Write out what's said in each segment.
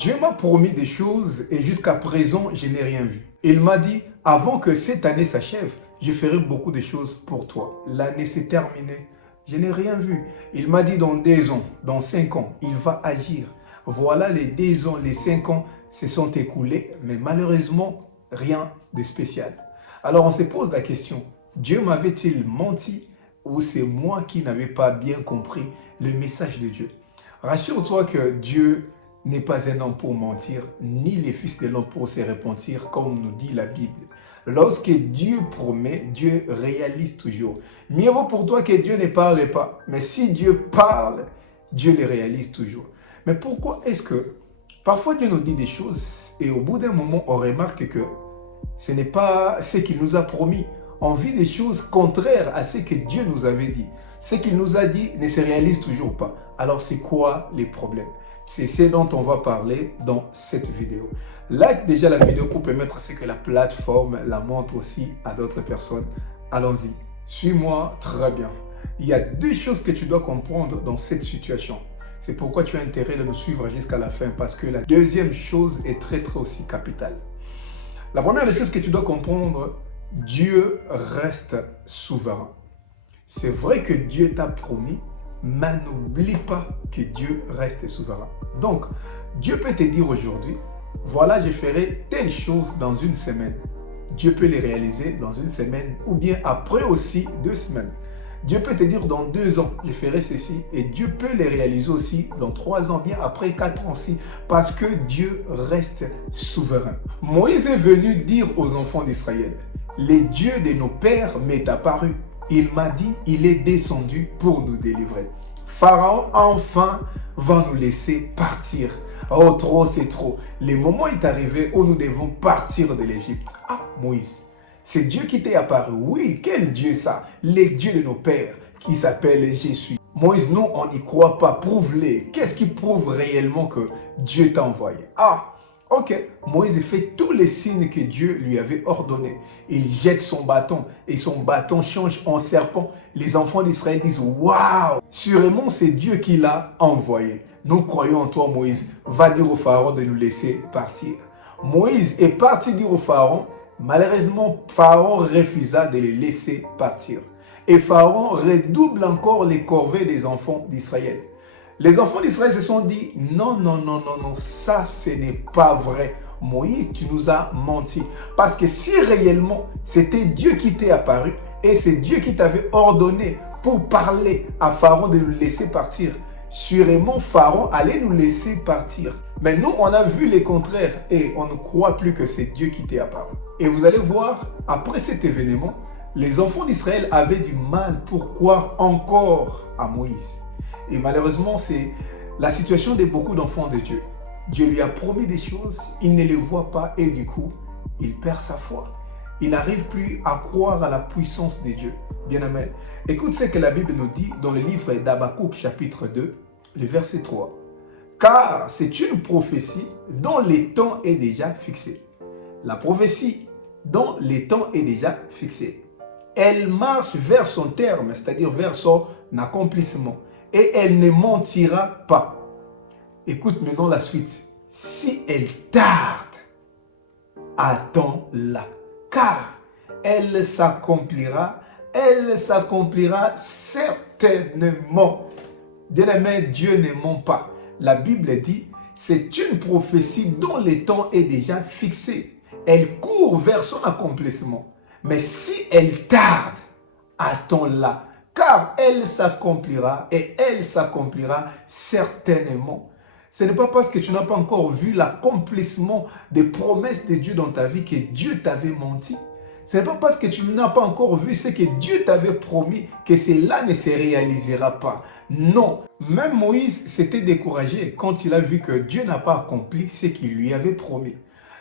Dieu m'a promis des choses et jusqu'à présent, je n'ai rien vu. Il m'a dit, avant que cette année s'achève, je ferai beaucoup de choses pour toi. L'année s'est terminée. Je n'ai rien vu. Il m'a dit dans 2 ans, dans 5 ans, il va agir. Voilà, les 2 ans, les 5 ans se sont écoulés, mais malheureusement, rien de spécial. Alors on se pose la question, Dieu m'avait-il menti ou c'est moi qui n'avais pas bien compris le message de Dieu? Rassure-toi que Dieu n'est pas un homme pour mentir, ni le fils de l'homme pour se repentir, comme nous dit la Bible. Lorsque Dieu promet, Dieu réalise toujours. Mieux vaut pour toi que Dieu ne parle pas. Mais si Dieu parle, Dieu les réalise toujours. Mais pourquoi est-ce que parfois Dieu nous dit des choses et au bout d'un moment, on remarque que ce n'est pas ce qu'il nous a promis. On vit des choses contraires à ce que Dieu nous avait dit. Ce qu'il nous a dit ne se réalise toujours pas. Alors c'est quoi les problèmes? C'est ce dont on va parler dans cette vidéo. Like déjà la vidéo pour permettre à ce que la plateforme la montre aussi à d'autres personnes. Allons-y. Suis-moi très bien. Il y a 2 choses que tu dois comprendre dans cette situation. C'est pourquoi tu as intérêt de nous suivre jusqu'à la fin parce que la deuxième chose est très aussi capitale. La première des choses que tu dois comprendre, Dieu reste souverain. C'est vrai que Dieu t'a promis, mais n'oublie pas que Dieu reste souverain. Donc, Dieu peut te dire aujourd'hui, voilà, je ferai telle chose dans 1 semaine. Dieu peut les réaliser dans 1 semaine ou bien après aussi 2 semaines. Dieu peut te dire dans 2 ans, je ferai ceci et Dieu peut les réaliser aussi dans 3 ans, bien après 4 ans aussi, parce que Dieu reste souverain. Moïse est venu dire aux enfants d'Israël, le Dieu de nos pères m'est apparu. Il m'a dit, il est descendu pour nous délivrer. Pharaon enfin va nous laisser partir. Oh, trop, c'est trop. Le moment est arrivé où nous devons partir de l'Égypte. Ah, Moïse, c'est Dieu qui t'est apparu. Oui, quel Dieu ça? Le Dieu de nos pères qui s'appelle Jésus. Moïse, nous, on n'y croit pas. Prouve-le. Qu'est-ce qui prouve réellement que Dieu t'a envoyé? Ah, ok. Moïse fait tous les signes que Dieu lui avait ordonnés. Il jette son bâton et son bâton change en serpent. Les enfants d'Israël disent, waouh, sûrement c'est Dieu qui l'a envoyé. Nous croyons en toi, Moïse. Va dire au Pharaon de nous laisser partir. Moïse est parti dire au Pharaon. Malheureusement, Pharaon refusa de les laisser partir. Et Pharaon redouble encore les corvées des enfants d'Israël. Les enfants d'Israël se sont dit, non, ça ce n'est pas vrai. Moïse, tu nous as menti. Parce que si réellement c'était Dieu qui t'est apparu et c'est Dieu qui t'avait ordonné pour parler à Pharaon de nous laisser partir, sûrement Pharaon allait nous laisser partir. Mais nous, on a vu le contraire et on ne croit plus que c'est Dieu qui t'est apparu. Et vous allez voir, après cet événement, les enfants d'Israël avaient du mal pour croire encore à Moïse. Et malheureusement, c'est la situation de beaucoup d'enfants de Dieu. Dieu lui a promis des choses, il ne les voit pas et du coup, il perd sa foi. Il n'arrive plus à croire à la puissance de Dieu. Bien-aimé, écoute ce que la Bible nous dit dans le livre d'Habakkuk chapitre 2, le verset 3. Car c'est une prophétie dont le temps est déjà fixé. La prophétie dont le temps est déjà fixé. Elle marche vers son terme, c'est-à-dire vers son accomplissement. Et elle ne mentira pas. Écoute maintenant la suite. Si elle tarde, attends-la. Car elle s'accomplira certainement. Bien-aimé, Dieu ne ment pas. La Bible dit, c'est une prophétie dont le temps est déjà fixé. Elle court vers son accomplissement. Mais si elle tarde, attends-la. Car elle s'accomplira et elle s'accomplira certainement. Ce n'est pas parce que tu n'as pas encore vu l'accomplissement des promesses de Dieu dans ta vie que Dieu t'avait menti. Ce n'est pas parce que tu n'as pas encore vu ce que Dieu t'avait promis que cela ne se réalisera pas. Non, même Moïse s'était découragé quand il a vu que Dieu n'a pas accompli ce qu'il lui avait promis.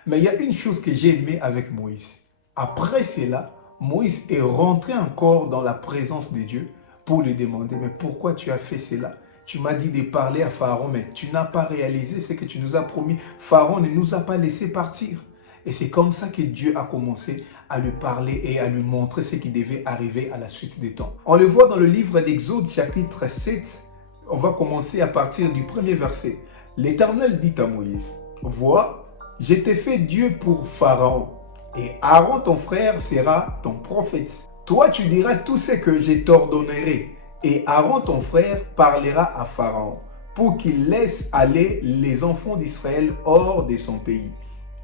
Mais il y a une chose que j'ai aimée avec Moïse. Après cela, Moïse est rentré encore dans la présence de Dieu pour lui demander, mais pourquoi tu as fait cela? Tu m'as dit de parler à Pharaon, mais tu n'as pas réalisé ce que tu nous as promis. Pharaon ne nous a pas laissé partir. Et c'est comme ça que Dieu a commencé à lui parler et à lui montrer ce qui devait arriver à la suite des temps. On le voit dans le livre d'Exode chapitre 7. On va commencer à partir du premier verset. L'Éternel dit à Moïse, Vois, je t'ai fait Dieu pour Pharaon, et Aaron ton frère sera ton prophète. Toi tu diras tout ce que je t'ordonnerai, et Aaron ton frère parlera à Pharaon, pour qu'il laisse aller les enfants d'Israël hors de son pays.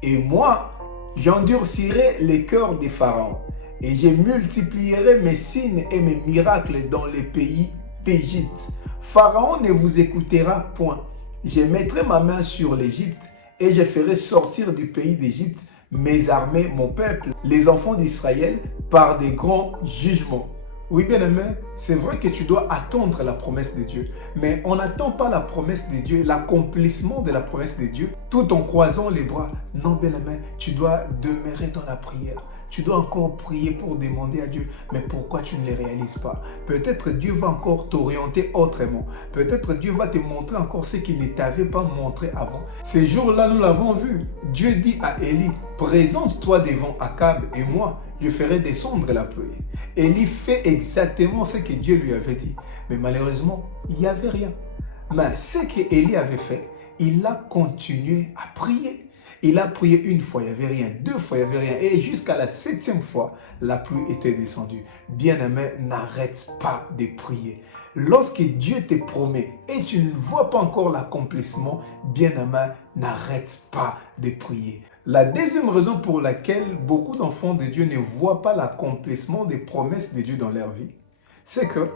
Et moi, j'endurcirai les cœurs des pharaons, et je multiplierai mes signes et mes miracles dans les pays d'Égypte. Pharaon ne vous écoutera point. Je mettrai ma main sur l'Égypte, et je ferai sortir du pays d'Égypte mes armées, mon peuple, les enfants d'Israël, par des grands jugements. Oui, bien-aimé, c'est vrai que tu dois attendre la promesse de Dieu. Mais on n'attend pas la promesse de Dieu, l'accomplissement de la promesse de Dieu, tout en croisant les bras. Non, bien-aimé, tu dois demeurer dans la prière. Tu dois encore prier pour demander à Dieu. Mais pourquoi tu ne les réalises pas? Peut-être Dieu va encore t'orienter autrement. Peut-être Dieu va te montrer encore ce qu'il ne t'avait pas montré avant. Ces jours-là, nous l'avons vu. Dieu dit à Élie, présente-toi devant Akab et moi, je ferai descendre la pluie. Élie fait exactement ce que Dieu lui avait dit. Mais malheureusement, il n'y avait rien. Mais ce qu'Élie avait fait, il a continué à prier. Il a prié une fois, il n'y avait rien. Deux fois, il n'y avait rien. Et jusqu'à la 7e fois, la pluie était descendue. Bien-aimé, n'arrête pas de prier. Lorsque Dieu te promet et tu ne vois pas encore l'accomplissement, bien-aimé, n'arrête pas de prier. La deuxième raison pour laquelle beaucoup d'enfants de Dieu ne voient pas l'accomplissement des promesses de Dieu dans leur vie, c'est que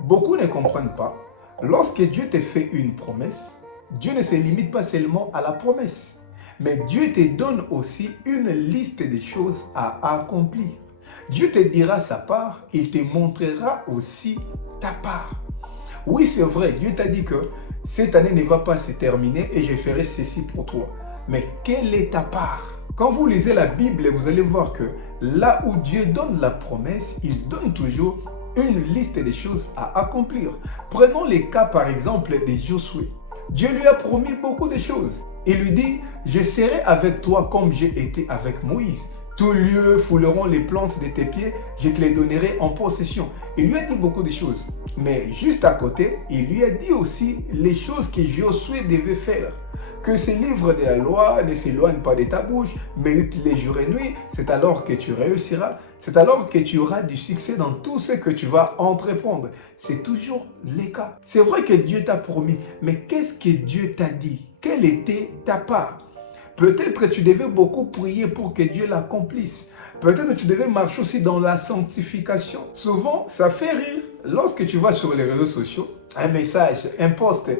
beaucoup ne comprennent pas. Lorsque Dieu te fait une promesse, Dieu ne se limite pas seulement à la promesse, mais Dieu te donne aussi une liste de choses à accomplir. Dieu te dira sa part, il te montrera aussi ta part. Oui, c'est vrai, Dieu t'a dit que cette année ne va pas se terminer et je ferai ceci pour toi. Mais quelle est ta part? Quand vous lisez la Bible, vous allez voir que là où Dieu donne la promesse, il donne toujours une liste de choses à accomplir. Prenons les cas par exemple de Josué. Dieu lui a promis beaucoup de choses. Il lui dit, je serai avec toi comme j'ai été avec Moïse. Tous lieux fouleront les plantes de tes pieds, je te les donnerai en possession. Il lui a dit beaucoup de choses. Mais juste à côté, il lui a dit aussi les choses que Josué devait faire. Que ces livres de la loi ne s'éloignent pas de ta bouche, médite les jours et nuits, c'est alors que tu réussiras. C'est alors que tu auras du succès dans tout ce que tu vas entreprendre. C'est toujours le cas. C'est vrai que Dieu t'a promis, mais qu'est-ce que Dieu t'a dit? Quelle était ta part? Peut-être tu devais beaucoup prier pour que Dieu l'accomplisse. Peut-être tu devais marcher aussi dans la sanctification. Souvent, ça fait rire. Lorsque tu vas sur les réseaux sociaux, un message, un post.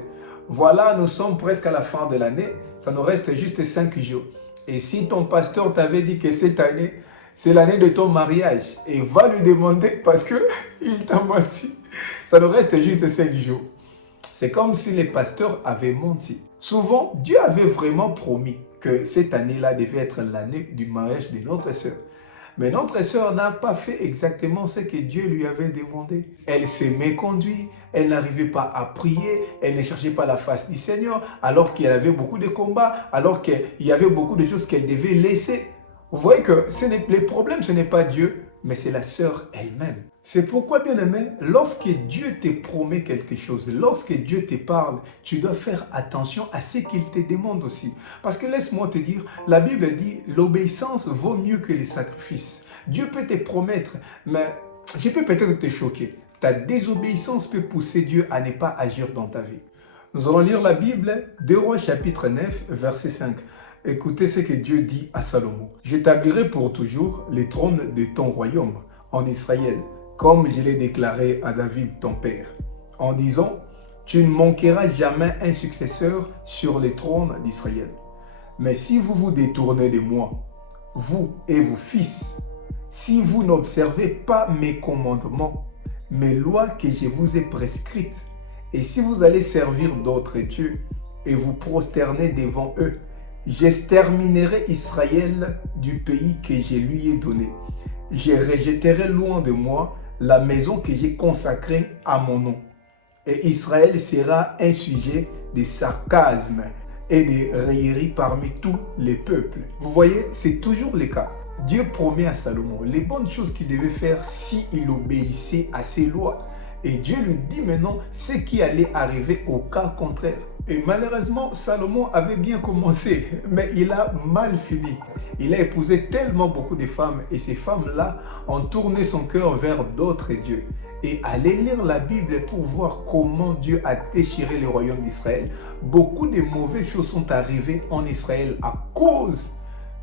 Voilà, nous sommes presque à la fin de l'année. Ça nous reste juste 5 jours. Et si ton pasteur t'avait dit que cette année, c'est l'année de ton mariage, et va lui demander parce qu'il t'a menti. Ça nous reste juste 5 jours. C'est comme si les pasteurs avaient menti. Souvent, Dieu avait vraiment promis que cette année-là devait être l'année du mariage de notre sœur. Mais notre sœur n'a pas fait exactement ce que Dieu lui avait demandé. Elle s'est méconduite, elle n'arrivait pas à prier, elle ne cherchait pas la face du Seigneur, alors qu'il y avait beaucoup de combats, alors qu'il y avait beaucoup de choses qu'elle devait laisser. Vous voyez que le problème, ce n'est pas Dieu, mais c'est la sœur elle-même. C'est pourquoi, bien-aimé, lorsque Dieu te promet quelque chose, lorsque Dieu te parle, tu dois faire attention à ce qu'il te demande aussi. Parce que laisse-moi te dire, la Bible dit, l'obéissance vaut mieux que les sacrifices. Dieu peut te promettre, mais je peux peut-être te choquer. Ta désobéissance peut pousser Dieu à ne pas agir dans ta vie. Nous allons lire la Bible, 2 Rois chapitre 9, verset 5. Écoutez ce que Dieu dit à Salomon. « J'établirai pour toujours les trônes de ton royaume en Israël, comme je l'ai déclaré à David ton père, en disant, tu ne manqueras jamais un successeur sur les trônes d'Israël. Mais si vous vous détournez de moi, vous et vos fils, si vous n'observez pas mes commandements, mes lois que je vous ai prescrites, et si vous allez servir d'autres dieux et vous prosterner devant eux, j'exterminerai Israël du pays que je lui ai donné. Je rejetterai loin de moi la maison que j'ai consacrée à mon nom. Et Israël sera un sujet de sarcasme et de raillerie parmi tous les peuples. » Vous voyez, c'est toujours le cas. Dieu promet à Salomon les bonnes choses qu'il devait faire s'il obéissait à ses lois. Et Dieu lui dit maintenant ce qui allait arriver au cas contraire. Et malheureusement, Salomon avait bien commencé, mais il a mal fini. Il a épousé tellement beaucoup de femmes et ces femmes-là ont tourné son cœur vers d'autres dieux. Et allez lire la Bible pour voir comment Dieu a déchiré le royaume d'Israël. Beaucoup de mauvaises choses sont arrivées en Israël à cause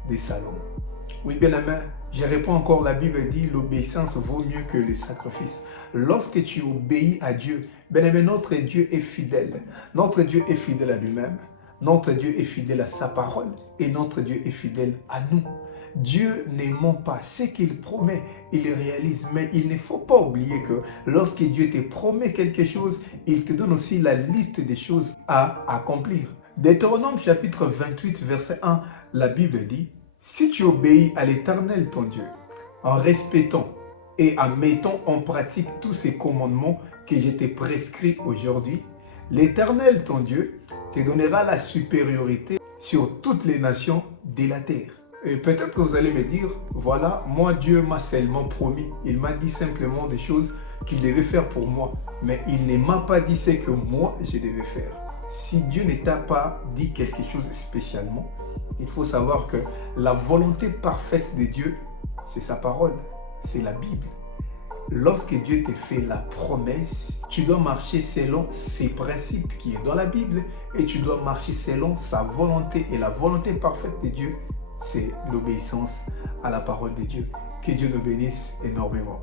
de Salomon. Oui, bien aimé, je réponds encore, la Bible dit l'obéissance vaut mieux que les sacrifices. Lorsque tu obéis à Dieu, bien aimé, notre Dieu est fidèle. Notre Dieu est fidèle à lui-même. Notre Dieu est fidèle à sa parole. Et notre Dieu est fidèle à nous. Dieu ne ment pas. Ce qu'il promet, il le réalise. Mais il ne faut pas oublier que lorsque Dieu te promet quelque chose, il te donne aussi la liste des choses à accomplir. Deutéronome chapitre 28, verset 1, la Bible dit: si tu obéis à l'Éternel ton Dieu, en respectant et en mettant en pratique tous ces commandements que je t'ai prescrits aujourd'hui, l'Éternel ton Dieu te donnera la supériorité sur toutes les nations de la terre. Et peut-être que vous allez me dire, voilà, moi Dieu m'a seulement promis, il m'a dit simplement des choses qu'il devait faire pour moi, mais il ne m'a pas dit ce que moi je devais faire. Si Dieu ne t'a pas dit quelque chose spécialement, il faut savoir que la volonté parfaite de Dieu, c'est sa parole, c'est la Bible. Lorsque Dieu te fait la promesse, tu dois marcher selon ses principes qui est dans la Bible et tu dois marcher selon sa volonté. Et la volonté parfaite de Dieu, c'est l'obéissance à la parole de Dieu. Que Dieu nous bénisse énormément.